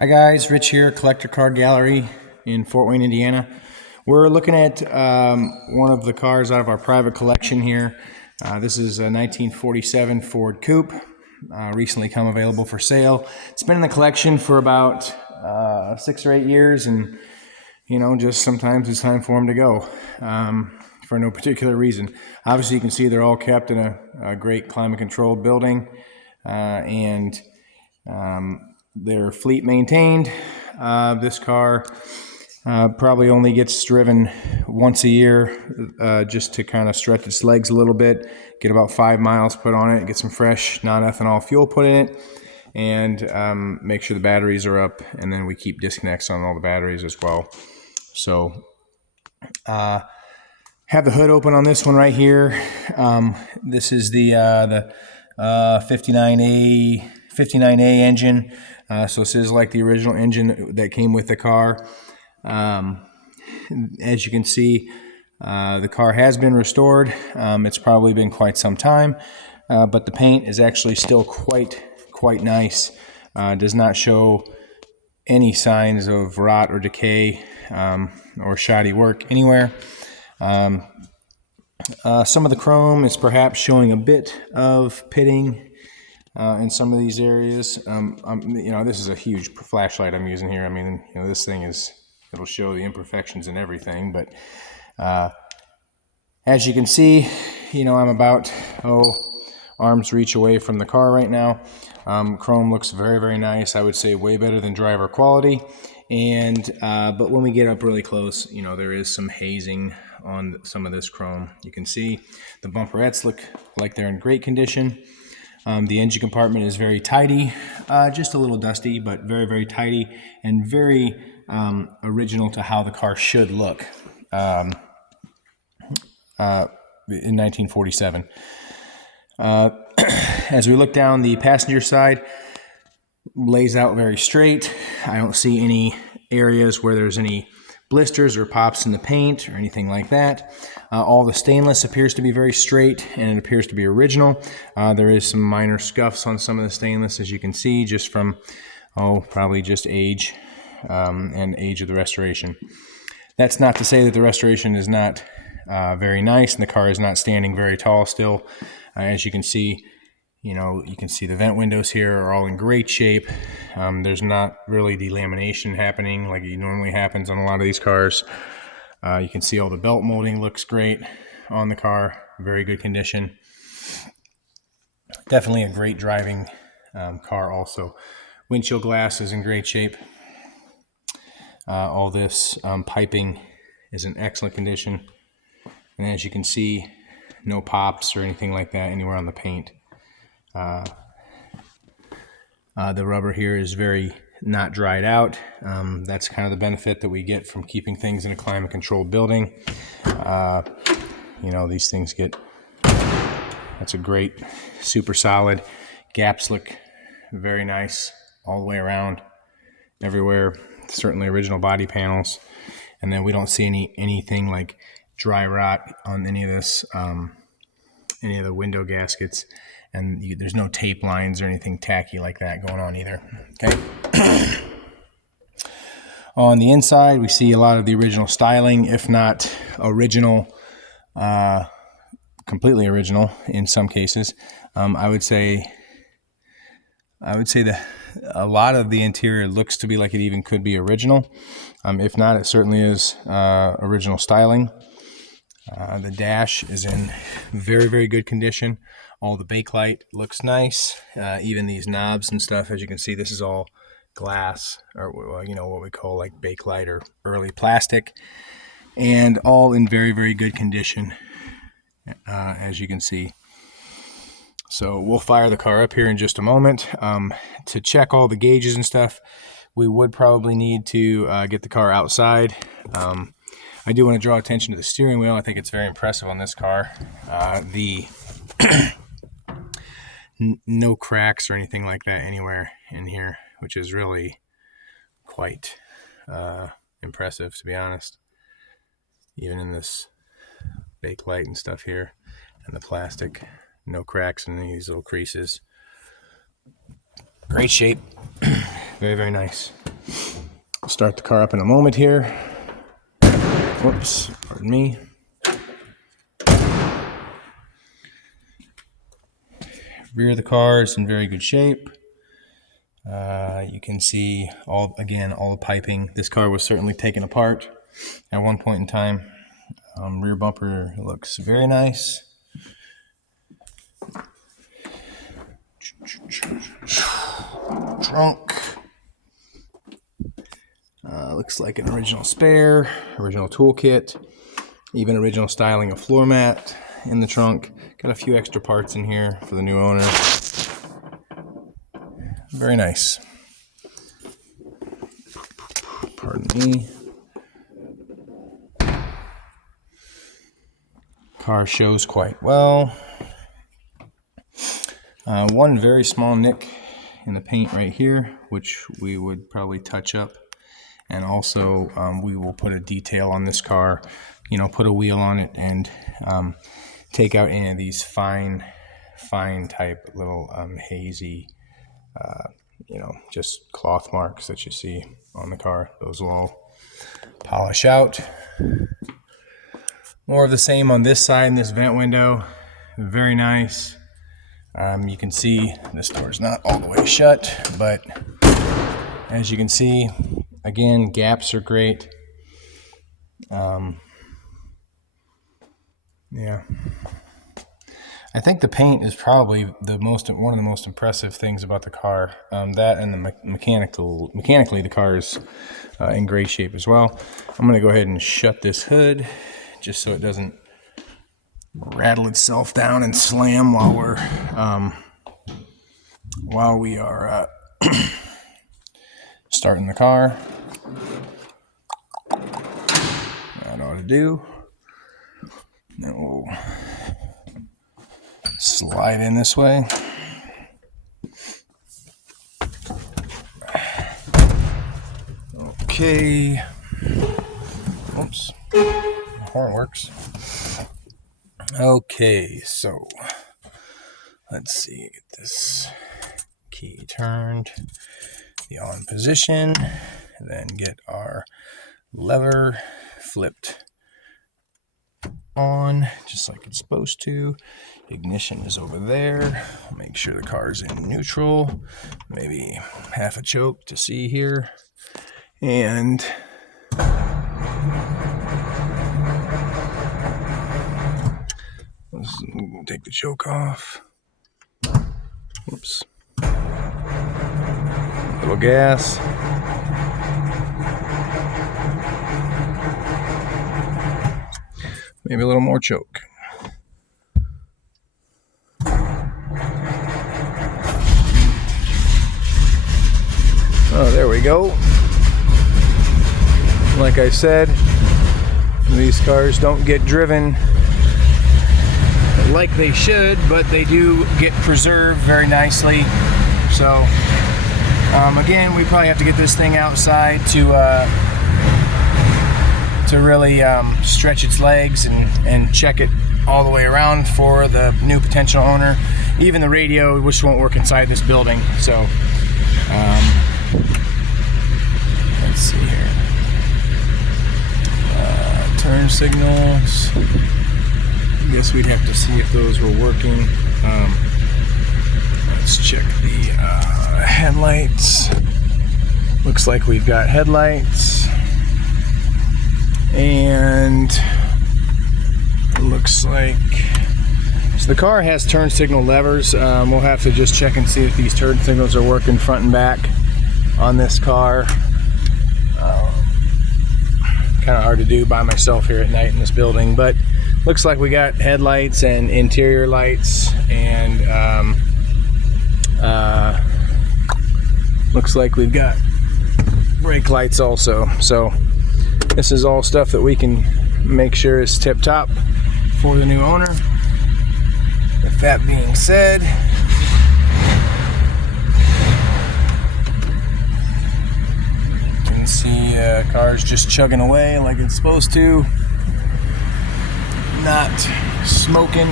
Hi guys, Rich here, Collector Car Gallery in Fort Wayne, Indiana. We're looking at one of the cars out of our private collection here. This is a 1947 Ford Coupe, recently come available for sale. It's been in the collection for about 6 or 8 years, and you know, just sometimes it's time for them to go for no particular reason. Obviously, you can see they're all kept in a great climate-controlled building, and they're fleet maintained. This car probably only gets driven once a year, just to kind of stretch its legs a little bit, get about 5 miles put on it, get some fresh non-ethanol fuel put in it, and make sure the batteries are up, and then we keep disconnects on all the batteries as well. So have the hood open on this one right here. This is the 59A engine. So this is like the original engine that came with the car. As you can see, the car has been restored. It's probably been quite some time, but the paint is actually still quite nice. Does not show any signs of rot or decay or shoddy work anywhere. Some of the chrome is perhaps showing a bit of pitting in some of these areas. You know, this is a huge flashlight I'm using here. I mean, you know, this thing it'll show the imperfections and everything, but as you can see, you know, I'm about arm's reach away from the car right now. Chrome looks very nice. I would say way better than driver quality. And but when we get up really close, you know, there is some hazing on some of this chrome. You can see the bumperettes look like they're in great condition. The engine compartment is very tidy, just a little dusty, but very tidy and very original to how the car should look in 1947. As we look down, the passenger side lays out very straight. I don't see any areas where there's any blisters or pops in the paint or anything like that. All the stainless appears to be very straight, and it appears to be original. There is some minor scuffs on some of the stainless, as you can see, just from probably just age and age of the restoration. That's not to say that the restoration is not very nice and the car is not standing very tall still. As you can see, you know, you can see the vent windows here are all in great shape. There's not really delamination happening like it normally happens on a lot of these cars. You can see all the belt molding looks great on the car. Very good condition. Definitely a great driving car also. Windshield glass is in great shape. All this piping is in excellent condition. And as you can see, no pops or anything like that anywhere on the paint. The rubber here is very not dried out. That's kind of the benefit that we get from keeping things in a climate controlled building. You know, these things that's a great, super solid. Gaps look very nice all the way around, everywhere. Certainly original body panels. And then we don't see anything like dry rot on any of this, any of the window gaskets. And there's no tape lines or anything tacky like that going on either. Okay. On the inside, we see a lot of the original styling, if not original, completely original in some cases. I would say that a lot of the interior looks to be like it even could be original. If not, it certainly is original styling. The dash is in very good condition. All the bakelite looks nice. Even these knobs and stuff, as you can see, this is all glass, or you know, what we call like bakelite or early plastic, and all in very good condition, as you can see. So we'll fire the car up here in just a moment. To check all the gauges and stuff, we would probably need to get the car outside. I do want to draw attention to the steering wheel. I think it's very impressive on this car. No cracks or anything like that anywhere in here, which is really quite impressive, to be honest. Even in this bakelite and stuff here, and the plastic, no cracks in these little creases. Great shape. Very nice. Start the car up in a moment here. Whoops, pardon me. Rear of the car is in very good shape. You can see all the piping. This car was certainly taken apart at one point in time. Rear bumper looks very nice. Trunk. Looks like an original spare, original toolkit, even original styling of floor mat in the trunk. Got a few extra parts in here for the new owner. Very nice. Pardon me. Car shows quite well. One very small nick in the paint right here, which we would probably touch up. And also, we will put a detail on this car, put a wheel on it and take out any of these fine type little hazy, just cloth marks that you see on the car. Those will all polish out. More of the same on this side in this vent window. Very nice. You can see this door is not all the way shut, but as you can see, again, gaps are great. Yeah. I think the paint is probably one of the most impressive things about the car. That and the mechanically the car is in great shape as well. I'm going to go ahead and shut this hood just so it doesn't rattle itself down and slam while we are starting the car. That ought to do. Then we'll slide in this way. Okay. Oops. The horn works. Okay, so let's see. Get this key turned, the on position, and then get our lever flipped on just like it's supposed to. Ignition is over there. Make sure the car is in neutral. Maybe half a choke to see here. And let's take the choke off. Whoops. Little gas. Maybe a little more choke. Oh, there we go. Like I said, these cars don't get driven like they should, but they do get preserved very nicely. So, again, we probably have to get this thing outside to really stretch its legs and check it all the way around for the new potential owner. Even the radio, which won't work inside this building. So, let's see here. Turn signals. I guess we'd have to see if those were working. Let's check the headlights. Looks like we've got headlights. And it looks like, so the car has turn signal levers. We'll have to just check and see if these turn signals are working front and back on this car. Kind of hard to do by myself here at night in this building, but looks like we got headlights and interior lights, and looks like we've got brake lights also. So this is all stuff that we can make sure is tip-top for the new owner. With that being said, you can see cars just chugging away like it's supposed to, not smoking.